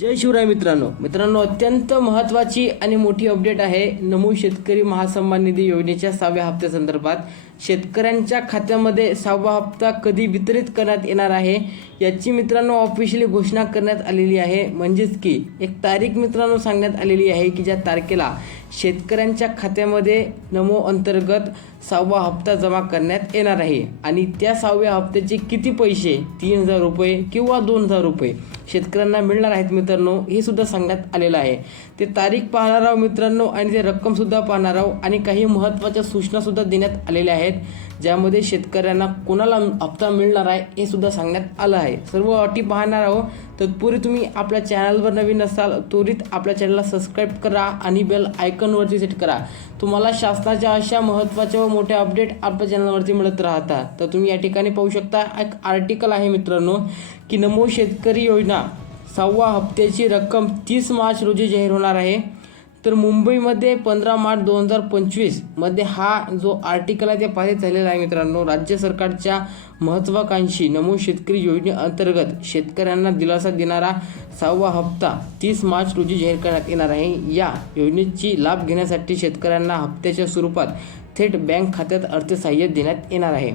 जय शिवराय मित्रांनो. मित्रांनो अत्यंत महत्त्वाची आणि मोठी अपडेट आहे नमो शेतकरी महासन्मान निधी योजनेच्या सहाव्या हप्त्यासंदर्भात शेतकऱ्यांच्या खात्यामध्ये सहावा हप्ता कधी वितरित करण्यात येणार आहे याची मित्रांनो ऑफिशियली घोषणा करण्यात आलेली आहे. म्हणजेच की एक तारीख मित्रांनो सांगण्यात आलेली आहे की ज्या तारखेला शेतकऱ्यांच्या खात्यामध्ये नमो अंतर्गत सहावा हप्ता जमा करण्यात येणार आहे. आणि त्या सहाव्या हप्त्याचे किती पैसे? तीन हजार रुपये किंवा दोन हजार रुपये? शेतकऱ्यांना मिळणार आहेत मित्रांनो हे सुद्धा सांगण्यात आलेलं आहे. ते तारीख पाहणार आहोत मित्रांनो आणि ते रक्कमसुद्धा पाहणार आहोत आणि काही महत्त्वाच्या सूचनासुद्धा देण्यात आलेल्या आहेत ज्यामध्ये शेतकऱ्यांना कोणाला हप्ता मिळणार आहे हे सुद्धा सांगण्यात आलं आहे. सर्व अटी पाहणार आहोत. तत्पूर्वी तुम्ही आपल्या चॅनलवर नवीन असाल त्वरित आपल्या चॅनलला सबस्क्राईब करा आणि बेल आयकॉनवरती सेट करा. तुम्हाला शासनाच्या अशा महत्त्वाच्या व मोठ्या अपडेट आपल्या चॅनलवरती मिळत राहतात. तर तुम्ही या ठिकाणी पाहू शकता एक आर्टिकल आहे मित्रांनो की नमो शेतकरी योजना सहावा हप्त्याची रक्कम तीस मार्च रोजी जाहीर होणार आहे. तर मुंबईमध्ये पंधरा मार्च दोन हजार पंचवीसमध्ये हा जो आर्टिकल आहे ते पारित झालेला आहे मित्रांनो. राज्य सरकारच्या महत्त्वाकांक्षी नमो शेतकरी योजनेअंतर्गत शेतकऱ्यांना दिलासा देणारा सहावा हप्ता तीस मार्च रोजी जाहीर करण्यात येणार आहे. या योजनेची लाभ घेण्यासाठी शेतकऱ्यांना हप्त्याच्या स्वरूपात थेट बँक खात्यात अर्थसहाय्य देण्यात येणार आहे.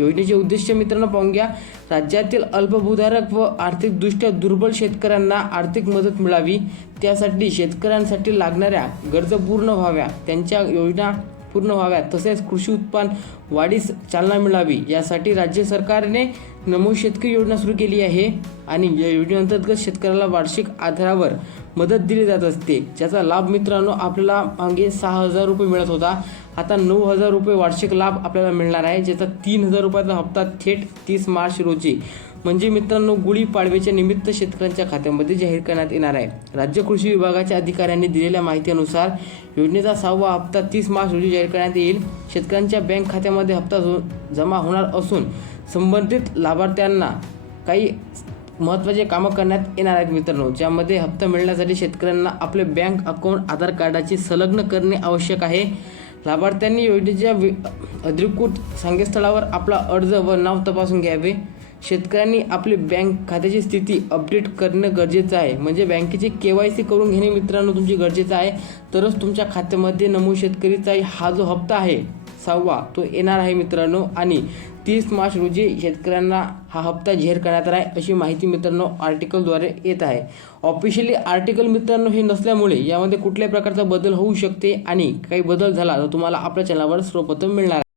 योजनेचे उद्दिष्ट मित्रांनो पाहून घ्या. राज्यातील अल्पभूधारक व आर्थिकदृष्ट्या दुर्बल शेतकऱ्यांना आर्थिक मदत मिळावी. त्यासाठी शेतकऱ्यांसाठी लागणाऱ्या गरजा पूर्ण व्हाव्या. त्यांच्या योजना पूर्ण व्हाव्या. तसेच कृषी उत्पन्न वाढीस चालना मिळावी. यासाठी राज्य सरकारने नमो शेतकरी योजना सुरू केली आहे आणि या योजनेअंतर्गत शेतकऱ्याला वार्षिक आधारावर मदत दिली जात असते. ज्याचा लाभ मित्रांनो आपल्याला मागे सहा हजार रुपये मिळत होता. आता नऊ हजार रुपये वार्षिक लाभ आपल्याला मिळणार आहे ज्याचा तीन हजार रुपयाचा हप्ता थेट तीस मार्च रोजी. म्हणजे मित्रांनो गुढीपाडव्याच्या निमित्त शेतकऱ्यांच्या खात्यामध्ये जाहीर करण्यात येणार आहे. राज्य कृषी विभागाच्या अधिकाऱ्यांनी दिलेल्या माहितीनुसार योजनेचा सहावा हप्ता तीस मार्च रोजी जाहीर करण्यात येईल. शेतकऱ्यांच्या बँक खात्यामध्ये हप्ता जमा होणार असून संबंधित लाभार्थ्यांना काही महत्त्वाचे कामं करण्यात येणार आहेत मित्रांनो ज्यामध्ये हप्ता मिळण्यासाठी शेतकऱ्यांना आपले बँक अकाउंट आधार कार्डाची संलग्न करणे आवश्यक आहे. लाभार्थ्यांनी योजनेच्या वि अधिकृत संकेतस्थळावर आपला अर्ज व नाव तपासून घ्यावे. शेतकऱ्यांनी आपली बँक खात्याची स्थिती अपडेट करणं गरजेचं आहे. म्हणजे बँकेची के वाय सी करून घेणे मित्रांनो तुमची गरजेचं आहे. तरच तुमच्या खात्यामध्ये नमूद शेतकरीचा हा जो हप्ता आहे सहावा. तो येणार आहे मित्रांनो आणि तीस मार्च रोजी शेतकऱ्यांना हा हप्ता जाहीर करण्यात आला आहे अशी माहिती मित्रांनो आर्टिकलद्वारे येत आहे. ऑफिशियली आर्टिकल मित्रांनो हे नसल्यामुळे यामध्ये कुठल्याही प्रकारचा बदल होऊ शकते आणि काही बदल झाला तर तुम्हाला आपल्या चॅनलवर सर्वप्रथम मिळणार